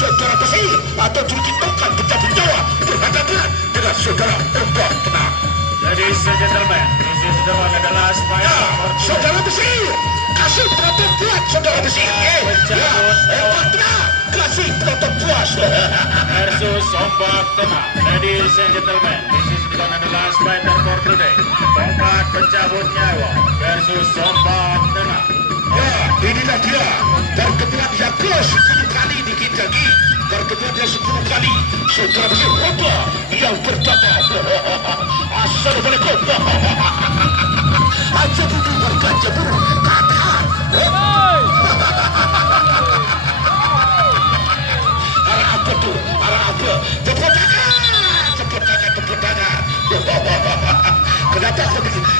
saudara besi atau juluki tongkat pencabut nyawa berhadapan dengan saudara ombak tenang. Ladies and gentlemen, this is the one and the last fight. Ya, saudara besi, kasih penonton kuat saudara besi. Ombak tenang, kasih penonton puas. Versus ombak tenang. Ladies and gentlemen, this is the one and the last fighter for today. Tongkat pencabut nyawa versus ombak tenang. Ya, inilah dia pertemuan yang ke-10 kali dikit lagi. Pertemuan yang 10 kali saudara besi ombak yang pertama. Assalamualaikum. Aja dulu berkaca buruk katakan. Arah apa tuh? Arah apa? Tepuk tangan.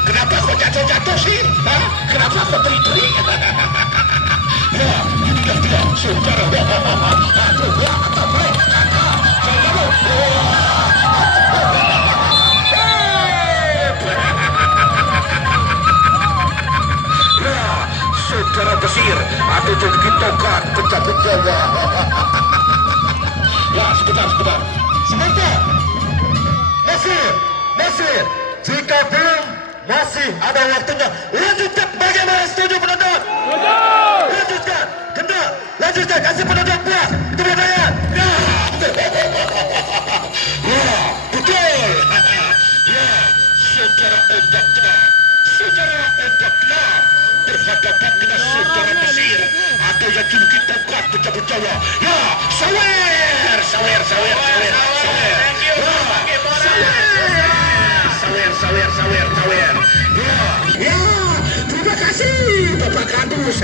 Kenapa kau jatuh sih? Hah? Kenapa kau teri-teri? Ya, inilah dia saudara. Atau mereka kata, saudara Besir atau juluki tongkat pencabut nyawa. Ya, sebentar. Masih, jika belum masih ada waktunya, lanjutkan. Bagaimana, setuju penonton? Lanjutkan, kena, lanjutkan, kasih penonton puas. Tepuk tangan. Ya, betul. Ya, saudara ombak tenang berhadapan dengan saudara Mesir atau yang juluki tongkat pencabut nyawa. Ya, sawer. Ya, terima kasih Bapak Kadus.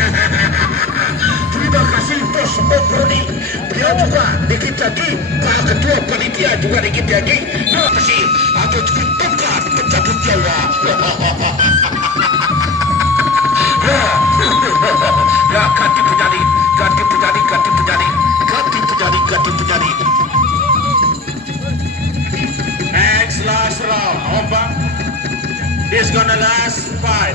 Terima kasih Bos Obroni. Beliau juga dikit lagi Pak Ketua Panitia juga dikit lagi. Terima kasih atau juluki tongkat pencabut nyawa. Ya, ganti penyanyi. Next last round, ombak. This gonna last fight.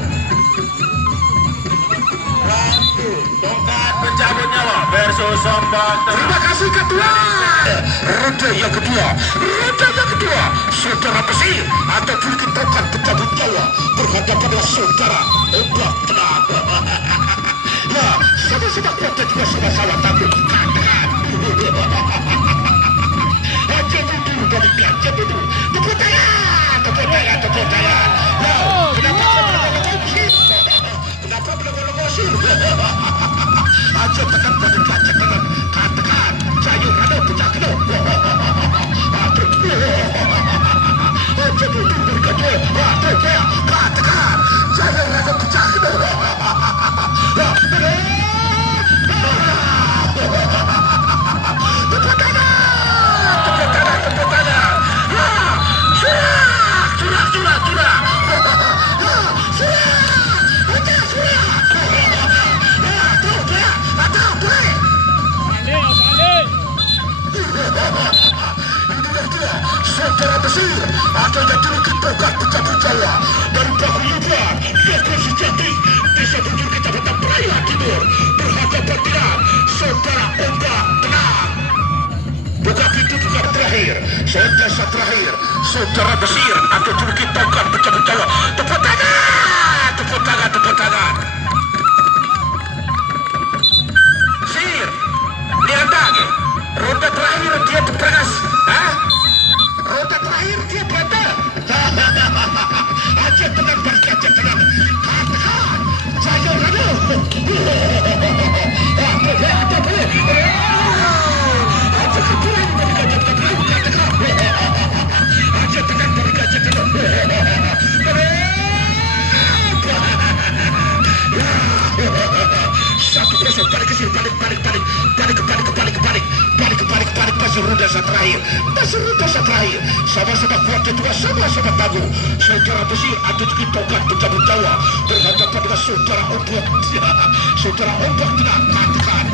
Round 2, tongkat pencabut nyawa versus ombak tenang. Terima kasih Ketua. Ronde yang kedua, saudara besi atau juluki tongkat pencabut nyawa berhadapan dengan saudara ombak tenang. Ya, sama-sama kuat dan juga sama-sama takut. Katakan. Aja dulu. Tepuk tangan. Ya, kenapa belum ngomongin? Aja tekan pada kaca tekan. Katakan, sayur ada pecah kena. Aja dulu berkata. Katakan, sayur ada pecah kena. Tepuk tangan. Curah. Saudara Besir atau yang juluki tongkat pencabut nyawa dari paguyuban Negeri Sejati Desa Bujur Kecamatan Praia Timur berhadapan dengan saudara ombak tenang. Buka pintu buka terakhir, sentesa terakhir, saudara Besir atau juluki tongkat pencabut nyawa. Tepuk tangan. Sir, lihat lagi. Ronde terakhir dia berperas. Ronde terakhir dia berada. Aja tenang berkaca tenang. Katakan, saya rada. Apa boleh? Aja ketuan berkaca tenang. Katakan. Aja tenang berkaca tenang. Satu proses balik ke sini, balik masih ronde terakhir, sama-sama kuat kedua, sama-sama tangguh. Saudara Besir atau juluki tongkat pencabut nyawa berhadapan dengan saudara ombak tenang. Katakan.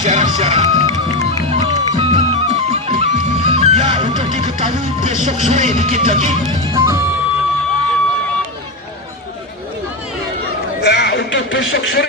Ya, siara. Ya, untuk diketahui besok sore dikit lagi untuk besok sore